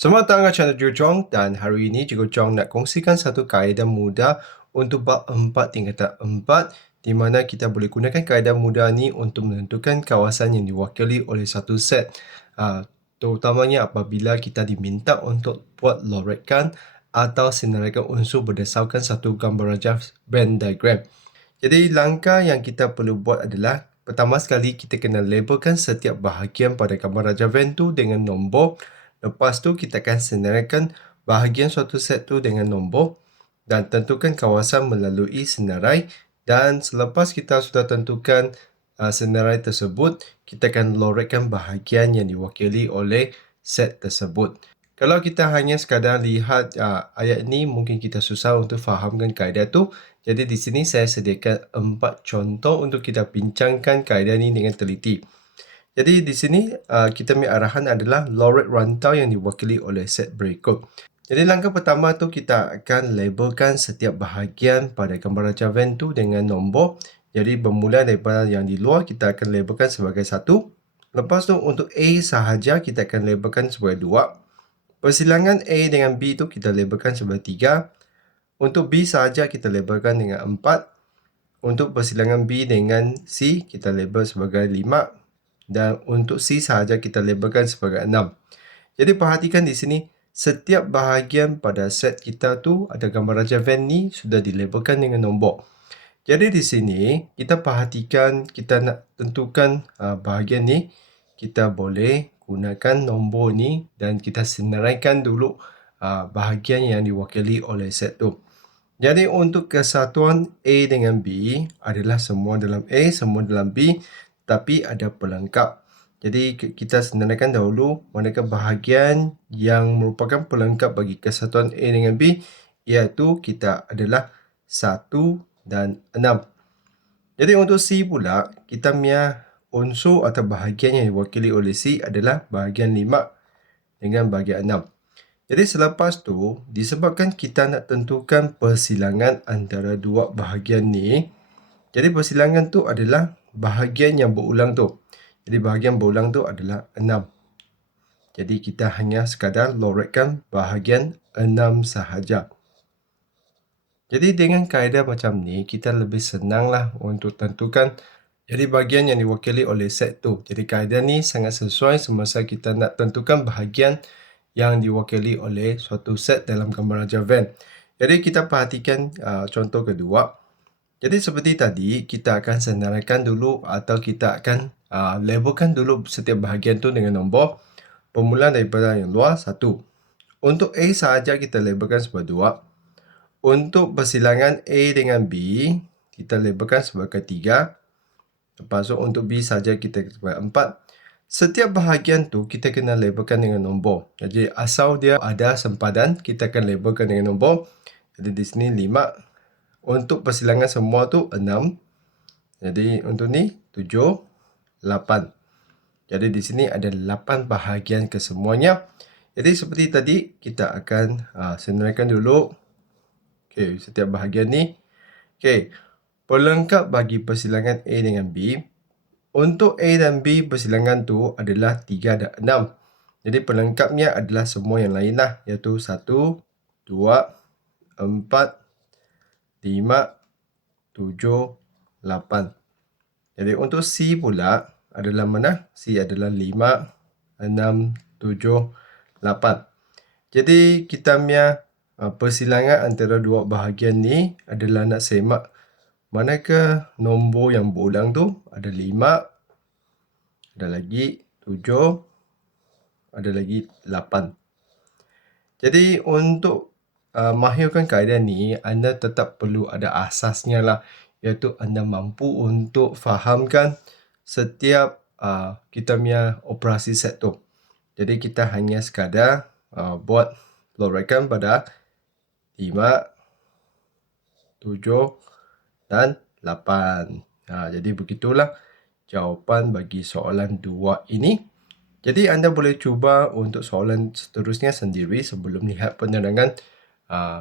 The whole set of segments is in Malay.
Selamat datang ke channel Jujong dan hari ini Jujong nak kongsikan satu kaedah mudah untuk bab 4 tingkatan 4 di mana kita boleh gunakan kaedah mudah ni untuk menentukan kawasan yang diwakili oleh satu set. Terutamanya apabila kita diminta untuk buat loretkan atau senaraikan unsur berdasarkan satu gambar rajah Venn diagram. Jadi langkah yang kita perlu buat adalah pertama sekali kita kena labelkan setiap bahagian pada gambar rajah Venn tu dengan nombor. Lepas tu kita akan senaraikan bahagian suatu set tu dengan nombor dan tentukan kawasan melalui senarai, dan selepas kita sudah tentukan senarai tersebut, kita akan loretkan bahagian yang diwakili oleh set tersebut. Kalau kita hanya sekadar lihat ayat ini, mungkin kita susah untuk fahamkan kaedah tu. Jadi di sini saya sediakan 4 contoh untuk kita bincangkan kaedah ini dengan teliti. Jadi di sini kita punya arahan adalah loret rantau yang diwakili oleh set berikut. Jadi langkah pertama tu kita akan labelkan setiap bahagian pada gambar rajah Venn tu dengan nombor. Jadi bermula daripada yang di luar kita akan labelkan sebagai 1. Lepas tu untuk A sahaja kita akan labelkan sebagai 2. Persilangan A dengan B tu kita labelkan sebagai 3. Untuk B sahaja kita labelkan dengan 4. Untuk persilangan B dengan C kita label sebagai 5. Dan untuk C sahaja kita labelkan sebagai 6. Jadi perhatikan di sini, setiap bahagian pada set kita tu ada gambar rajah Venn ni sudah dilabelkan dengan nombor. Jadi di sini kita perhatikan, kita nak tentukan bahagian ni, kita boleh gunakan nombor ni dan kita senaraikan dulu bahagian yang diwakili oleh set tu. Jadi untuk kesatuan A dengan B adalah semua dalam A, semua dalam B, tapi ada pelengkap. Jadi kita senaraikan dahulu manakah bahagian yang merupakan pelengkap bagi kesatuan A dengan B, iaitu kita adalah 1 dan 6. Jadi untuk C pula, kita punya unsur atau bahagian yang diwakili oleh C adalah bahagian 5 dengan bahagian 6. Jadi selepas tu, disebabkan kita nak tentukan persilangan antara dua bahagian ni, jadi persilangan tu adalah bahagian yang berulang tu. Jadi bahagian berulang tu adalah 6. Jadi kita hanya sekadar loretkan bahagian 6 sahaja. Jadi dengan kaedah macam ni, kita lebih senanglah untuk tentukan jadi bahagian yang diwakili oleh set tu. Jadi kaedah ni sangat sesuai semasa kita nak tentukan bahagian yang diwakili oleh suatu set dalam gambar rajah Venn. Jadi kita perhatikan contoh kedua. Jadi seperti tadi, kita akan senaraikan dulu atau kita akan labelkan dulu setiap bahagian tu dengan nombor. Permulaan daripada yang luar 1. Untuk A sahaja kita labelkan sebagai 2. Untuk persilangan A dengan B, kita labelkan sebagai 3. Lepas tu untuk B sahaja kita sebagai 4. Setiap bahagian tu kita kena labelkan dengan nombor. Jadi asal dia ada sempadan, kita akan labelkan dengan nombor. Jadi di sini 5. Untuk persilangan semua tu 6. Jadi untuk ni 7, 8. Jadi di sini ada 8 bahagian kesemuanya. Jadi seperti tadi, kita akan senaraikan dulu setiap bahagian ni. Pelengkap bagi persilangan A dengan B. Untuk A dan B, persilangan tu adalah 3 dan 6. Jadi pelengkapnya adalah semua yang lain lah, iaitu 1, 2, 4, 5, 7, 8. Jadi untuk C pula adalah mana? C adalah 5, 6, 7, 8. Jadi kita punya persilangan antara dua bahagian ni adalah nak semak manakah nombor yang berulang tu. Ada 5, ada lagi 7, ada lagi 8. Jadi untuk mahirkan kaedah ni, anda tetap perlu ada asasnya lah, iaitu anda mampu untuk fahamkan setiap kita punya operasi set tu. Jadi kita hanya sekadar buat loretkan pada 5, 7 dan 8. Jadi begitulah jawapan bagi soalan 2 ini. Jadi anda boleh cuba untuk soalan seterusnya sendiri sebelum lihat penerangan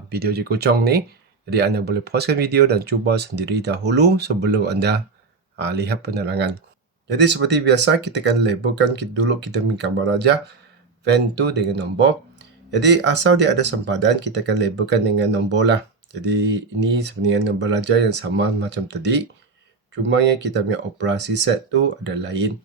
video Jikucong ni. Jadi anda boleh pauskan video dan cuba sendiri dahulu sebelum anda lihat penerangan. Jadi seperti biasa, kita akan labelkan dulu kita punya gambar rajah Venn tu dengan nombor. Jadi asal dia ada sempadan, kita akan labelkan dengan nombor lah. Jadi ini sebenarnya nombor raja yang sama macam tadi. Cuma yang kita punya operasi set tu ada lain.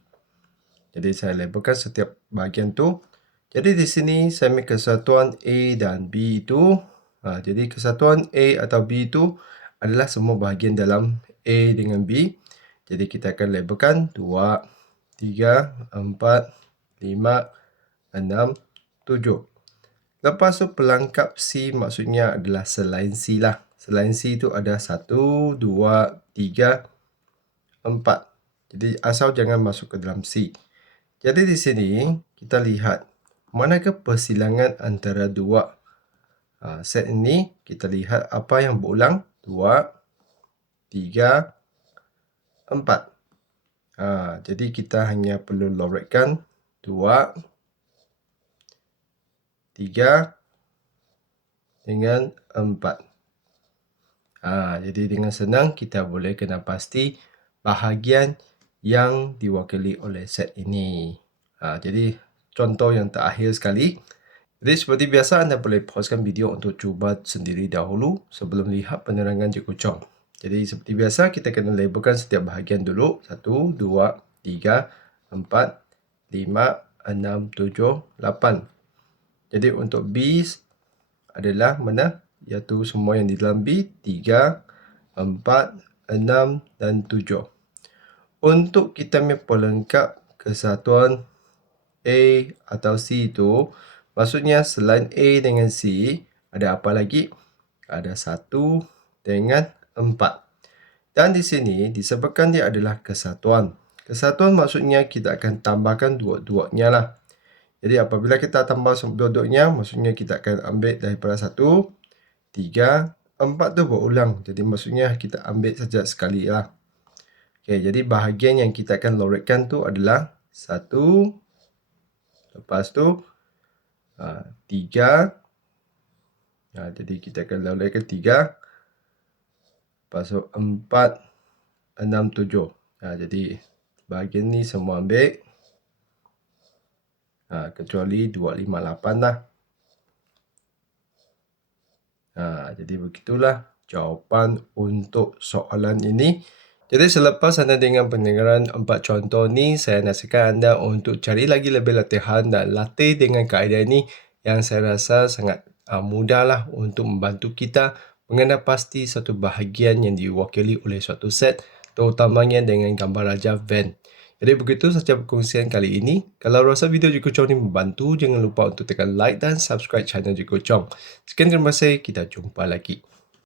Jadi saya labelkan setiap bahagian tu. Jadi di sini saya ambil kesatuan A dan B itu. Jadi kesatuan A atau B itu adalah semua bahagian dalam A dengan B. Jadi kita akan labelkan 2, 3, 4, 5, 6, 7. Lepas tu pelangkap C maksudnya adalah selain C lah. Selain C itu ada 1, 2, 3, 4. Jadi asal jangan masuk ke dalam C. Jadi di sini kita lihat manakah persilangan antara dua set ini. Kita lihat apa yang berulang. 2, 3, 4. Jadi kita hanya perlu lorekkan 2, 3 dengan 4. Jadi dengan senang kita boleh kenal pasti bahagian yang diwakili oleh set ini. Jadi contoh yang terakhir sekali. Jadi seperti biasa anda boleh pauskan video untuk cuba sendiri dahulu sebelum lihat penerangan Cikgu Chong. Jadi seperti biasa kita kena labelkan setiap bahagian dulu. 1, 2, 3, 4, 5, 6, 7, 8. Jadi untuk B adalah mana? Iaitu semua yang di dalam B, 3, 4, 6 dan 7. Untuk kita punya pelengkap kesatuan A atau C itu, maksudnya selain A dengan C, ada apa lagi? Ada 1 dengan 4. Dan di sini disebutkan dia adalah kesatuan. Kesatuan maksudnya kita akan tambahkan dua-duanya lah. Jadi apabila kita tambah dua-duanya, maksudnya kita akan ambil daripada 1, 3, 4 tu berulang. Jadi maksudnya kita ambil saja sekali lah. Okay, jadi bahagian yang kita akan lorekkan tu adalah 1, lepas tu 3. Jadi kita akan lorekkan 3. Lepas tu 4, 6, 7. Jadi bahagian ni semua ambil. Kecuali 2, 5, 8 lah. Jadi begitulah jawapan untuk soalan ini. Jadi selepas anda dengar pendengaran 4 contoh ni, saya nasihatkan anda untuk cari lagi lebih latihan dan latih dengan kaedah ini yang saya rasa sangat mudah lah untuk membantu kita mengenal pasti satu bahagian yang diwakili oleh suatu set, terutamanya dengan gambar raja Venn. Jadi begitu saja perkongsian kali ini. Kalau rasa video Cikgu Chong ini membantu, jangan lupa untuk tekan like dan subscribe channel Cikgu Chong. Sekian, terima kasih. Kita jumpa lagi.